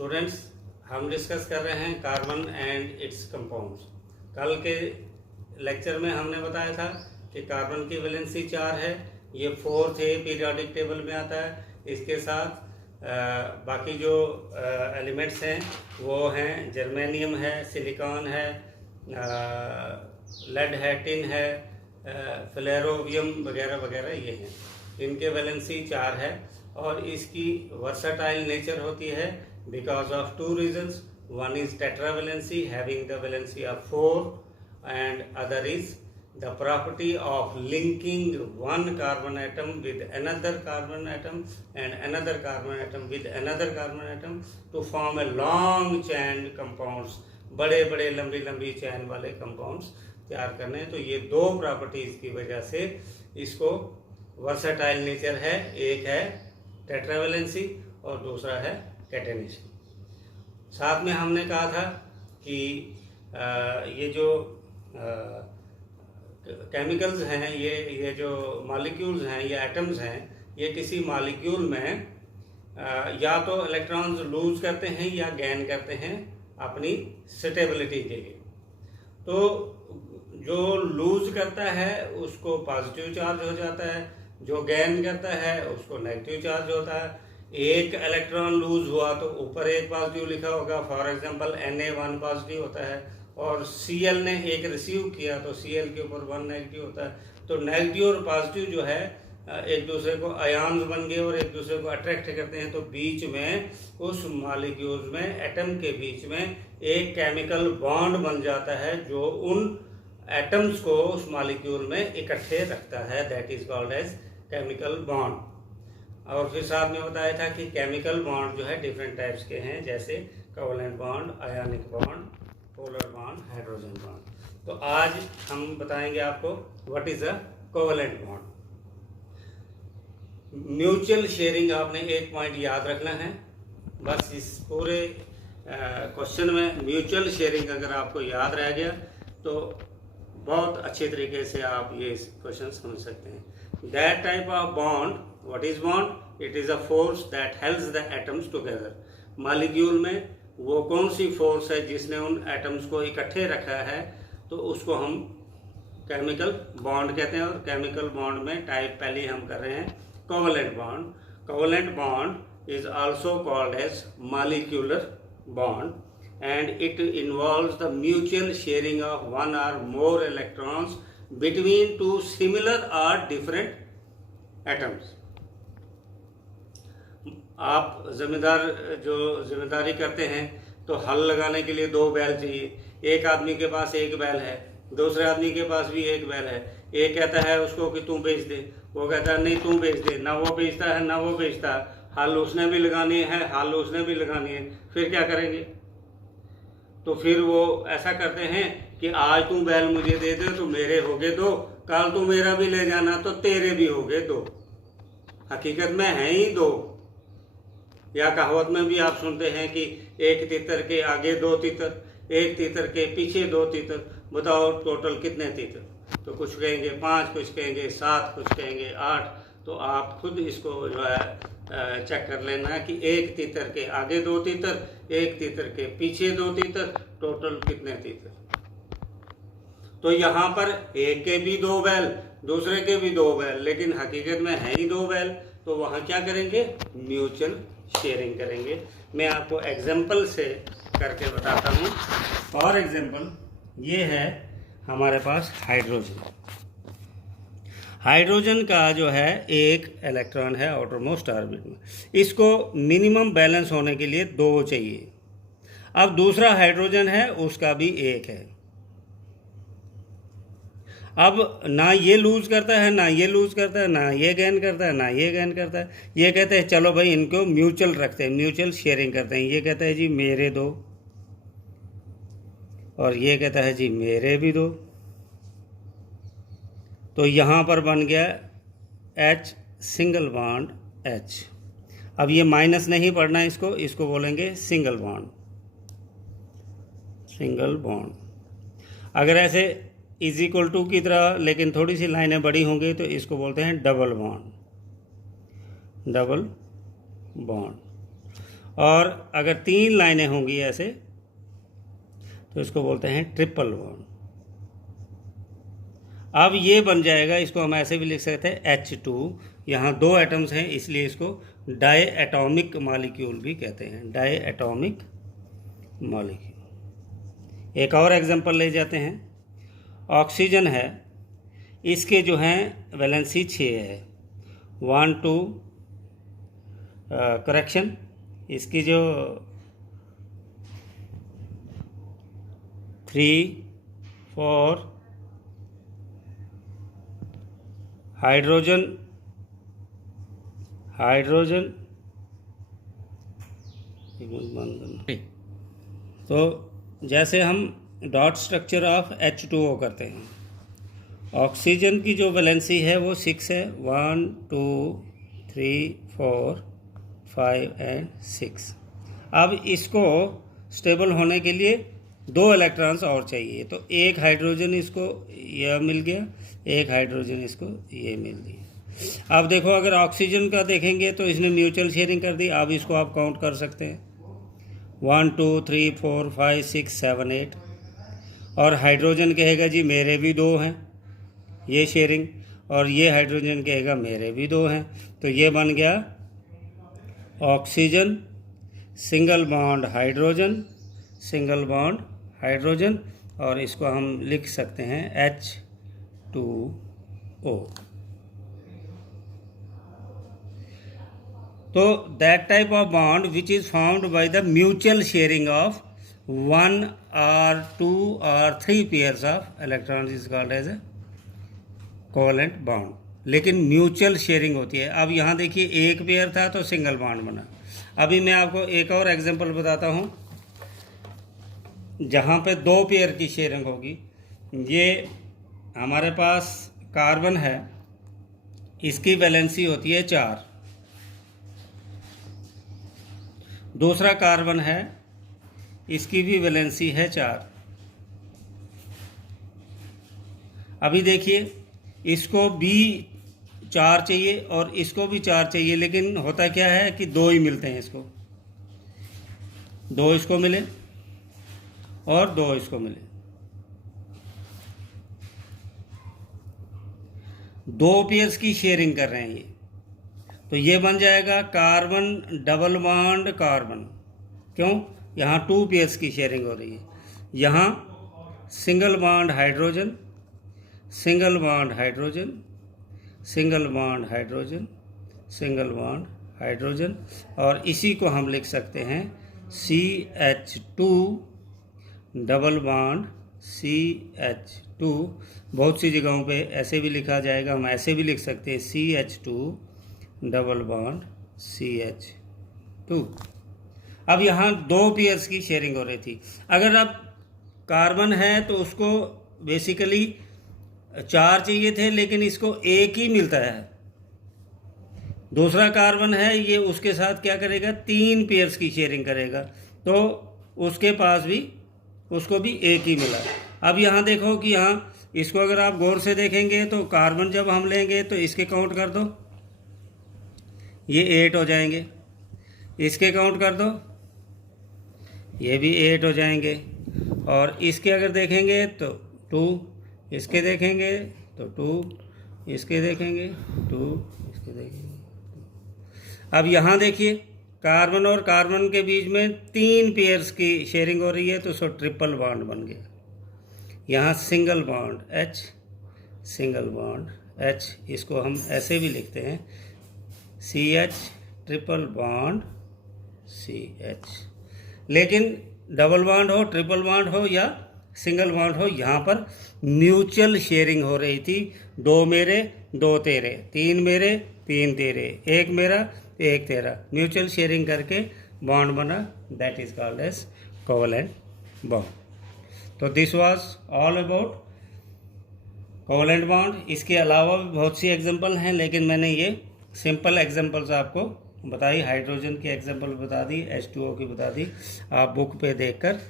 Students, हम discuss कर रहे हैं कार्बन एंड इट्स कंपाउंड्स। कल के लेक्चर में हमने बताया था कि कार्बन की वैलेंसी 4 है, ये 4th पीरियोडिक टेबल में आता है। इसके साथ बाकी जो एलिमेंट्स हैं वो हैं जर्मेनियम है, सिलिकॉन है, लेड है, टिन है, फ्लेरोवियम वगैरह वगैरह ये हैं। इनके वैलेंसी 4 है और इसकी वर्सटाइल नेचर होती है because of two reasons. One is tetravalency, having the valency of 4, and other is the property of linking one carbon atom with another carbon atom and another carbon atom with another carbon atom to form a long chain compounds. बड़े बड़े लंबी लंबी चैन वाले compounds तैयार करने हैं। तो ये दो प्रॉपर्टीज की वजह से इसको वर्सटाइल नेचर है। एक है टेट्रावेलेंसी और दूसरा है कैटेनेशन। साथ में हमने कहा था कि ये जो केमिकल्स हैं, ये जो मॉलिक्यूल्स हैं, ये एटम्स हैं, ये किसी मॉलिक्यूल में या तो इलेक्ट्रॉन्स लूज करते हैं या गेन करते हैं अपनी स्टेबिलिटी के लिए। तो जो लूज करता है उसको पॉजिटिव चार्ज हो जाता है, जो गेन करता है उसको नेगेटिव चार्ज होता है। एक इलेक्ट्रॉन लूज हुआ तो ऊपर एक पॉजिटिव लिखा होगा, फॉर एग्जांपल Na1 पॉजिटिव होता है, और Cl ने एक रिसीव किया तो Cl के ऊपर 1 नेगेटिव होता है। तो नेगेटिव और पॉजिटिव जो है एक दूसरे को आयन्स बन गए और एक दूसरे को अट्रैक्ट करते हैं। तो बीच में उस मॉलिक्यूल्स में, एटम के बीच में एक केमिकल बॉन्ड बन जाता है जो उन एटम्स को उस मॉलिक्यूल में इकट्ठे रखता है। That is called as chemical bond. और फिर साथ में बताया था कि केमिकल बॉन्ड जो है डिफरेंट टाइप्स के हैं, जैसे covalent bond, ionic bond, polar bond, hydrogen bond. तो आज हम बताएंगे आपको what is a covalent bond. Mutual sharing आपने एक पॉइंट याद रखना है बस। इस पूरे क्वेश्चन में म्यूचुअल शेयरिंग अगर आपको याद रह गया तो बहुत अच्छे तरीके से आप ये क्वेश्चन समझ सकते हैं। That type of bond, what is bond? It is a force that helps the atoms together. Molecule में वो कौन सी फोर्स है जिसने उन एटम्स को इकट्ठे रखा है, तो उसको हम केमिकल बॉन्ड कहते हैं। और केमिकल बॉन्ड में टाइप पहले हम कर रहे हैं covalent bond. Covalent bond is also called as molecular bond and it involves the mutual sharing of one or more electrons between two similar or different atoms. आप जिम्मेदारी करते हैं तो हल लगाने के लिए 2 बैल चाहिए। एक आदमी के पास एक बैल है, दूसरे आदमी के पास भी एक बैल है। एक कहता है उसको कि तू बेच दे, वो कहता है नहीं तू बेच दे। ना वो बेचता है ना वो बेचता है, हल उसने भी लगानी है, हल उसने भी लगानी है। फिर क्या करेंगे? तो फिर वो ऐसा करते हैं कि आज तू बैल मुझे दे दे तो मेरे हो गए 2, कल तू मेरा भी ले जाना तो तेरे भी हो गए 2। हकीकत में है ही 2। या कहावत में भी आप सुनते हैं कि एक तीतर के आगे 2 तीतर, एक तीतर के पीछे 2 तीतर। बताओ टोटल कितने तीतर? तो कुछ कहेंगे 5, कुछ कहेंगे 7, कुछ कहेंगे 8। तो आप खुद इसको जो है चेक कर लेना कि एक तीतर के आगे 2 तीतर, एक तीतर के पीछे 2 तीतर, टोटल कितने तीतर। तो यहाँ पर एक के भी 2 बैल, दूसरे के भी 2 बैल, लेकिन हकीकत में है ही 2 बैल। तो वहाँ क्या करेंगे? म्यूचुअल शेयरिंग करेंगे। मैं आपको एग्जाम्पल से करके बताता हूँ। फॉर एग्जाम्पल ये है हमारे पास हाइड्रोजन। हाइड्रोजन का जो है एक इलेक्ट्रॉन है आउटरमोस्ट ऑर्बिट में, इसको मिनिमम बैलेंस होने के लिए 2 चाहिए। अब दूसरा हाइड्रोजन है, उसका भी 1 है। अब ना ये लूज करता है, ना ये लूज करता है, ना ये गेन करता है, ना ये गेन करता है। ये कहते हैं चलो भाई इनको म्यूचुअल रखते हैं, म्यूचुअल शेयरिंग करते हैं। ये कहता है जी मेरे 2, और ये कहता है जी मेरे भी 2। तो यहाँ पर बन गया H सिंगल बॉन्ड H। अब ये माइनस नहीं पढ़ना इसको बोलेंगे सिंगल बॉन्ड, सिंगल बॉन्ड। अगर ऐसे इज इक्वल टू की तरह लेकिन थोड़ी सी लाइनें बड़ी होंगी तो इसको बोलते हैं डबल बॉन्ड, डबल बॉन्ड। और अगर 3 लाइनें होंगी ऐसे तो इसको बोलते हैं ट्रिपल बॉन्ड। अब ये बन जाएगा, इसको हम ऐसे भी लिख सकते हैं H2, यहाँ 2 एटम्स हैं इसलिए इसको डाई एटॉमिक मॉलिक्यूल भी कहते हैं, डाई एटॉमिक मॉलिक्यूल। एक और एग्जांपल ले जाते हैं। ऑक्सीजन है, इसके जो हैं वैलेंसी 6 है, 1 2 करेक्शन, इसकी जो 3 4 हाइड्रोजन तो जैसे हम डॉट स्ट्रक्चर ऑफ H2O करते हैं, ऑक्सीजन की जो वैलेंसी है वो 6 है, 1 2 3 4 5 एंड 6। अब इसको स्टेबल होने के लिए 2 इलेक्ट्रॉन्स और चाहिए, तो एक हाइड्रोजन इसको यह मिल गया, एक हाइड्रोजन इसको ये मिल गया। अब देखो, अगर ऑक्सीजन का देखेंगे तो इसने म्यूचुअल शेयरिंग कर दी। अब इसको आप काउंट कर सकते हैं, 1 2 3 4 5 6 7 8। और हाइड्रोजन कहेगा जी मेरे भी 2 हैं, ये शेयरिंग, और ये हाइड्रोजन कहेगा मेरे भी 2 हैं। तो ये बन गया oxygen single bond hydrogen, single bond hydrogen, और इसको हम लिख सकते हैं H2O। तो that type of bond which is found by the mutual sharing of 1 or 2 or 3 pairs of electrons is called as a covalent bond. लेकिन mutual sharing होती है। अब यहाँ देखिए, एक पेयर था तो सिंगल बॉन्ड बना। अभी मैं आपको एक और एग्जांपल बताता हूँ जहाँ पे 2 पेयर की शेयरिंग होगी। ये हमारे पास कार्बन है, इसकी वैलेंसी होती है 4। दूसरा कार्बन है, इसकी भी वैलेंसी है 4। अभी देखिए, इसको भी 4 चाहिए और इसको भी 4 चाहिए, लेकिन होता क्या है कि 2 ही मिलते हैं इसको। 2 इसको मिले और 2 इसको मिले, 2 पेयर्स की शेयरिंग कर रहे हैं ये। तो ये बन जाएगा कार्बन डबल बॉन्ड कार्बन। क्यों? यहाँ 2 पेयर्स की शेयरिंग हो रही है। यहाँ single bond hydrogen, single bond hydrogen, single bond hydrogen, single bond hydrogen, और इसी को हम लिख सकते हैं CH2 डबल बॉन्ड CH2। बहुत सी जगहों पे ऐसे भी लिखा जाएगा, हम ऐसे भी लिख सकते हैं CH2 डबल बॉन्ड CH2। अब यहाँ 2 पेयर्स की शेयरिंग हो रही थी। अगर अब कार्बन है तो उसको बेसिकली 4 चाहिए थे, लेकिन इसको 1 ही मिलता है। दूसरा कार्बन है, ये उसके साथ क्या करेगा, 3 पेयर्स की शेयरिंग करेगा, तो उसके पास भी, उसको भी 1 ही मिला। अब यहाँ देखो कि यहाँ इसको अगर आप गौर से देखेंगे तो कार्बन जब हम लेंगे तो इसके काउंट कर दो, ये 8 हो जाएंगे। इसके काउंट कर दो, ये भी 8 हो जाएंगे। और इसके अगर देखेंगे तो 2, इसके देखेंगे तो 2, इसके देखेंगे 2, इसके देखेंगे। अब यहाँ देखिए, कार्बन और कार्बन के बीच में 3 पेयर्स की शेयरिंग हो रही है, तो ट्रिपल बॉन्ड बन गया। यहाँ single bond H, single bond H, इसको हम ऐसे भी लिखते हैं CH ट्रिपल बॉन्ड CH। लेकिन डबल बॉन्ड हो, ट्रिपल बॉन्ड हो या सिंगल बॉन्ड हो, यहाँ पर म्यूचुअल शेयरिंग हो रही थी। 2 मेरे 2 तेरे, 3 मेरे 3 तेरे, 1 मेरा 1 तेरा, म्यूचुअल शेयरिंग करके बॉन्ड बना। That is called as covalent bond. तो this was all about covalent bond. इसके अलावा भी बहुत सी एग्जांपल हैं, लेकिन मैंने ये सिंपल एग्जांपल्स आपको बताई। हाइड्रोजन की एग्जांपल बता दी, H2O की बता दी। आप बुक पे देखकर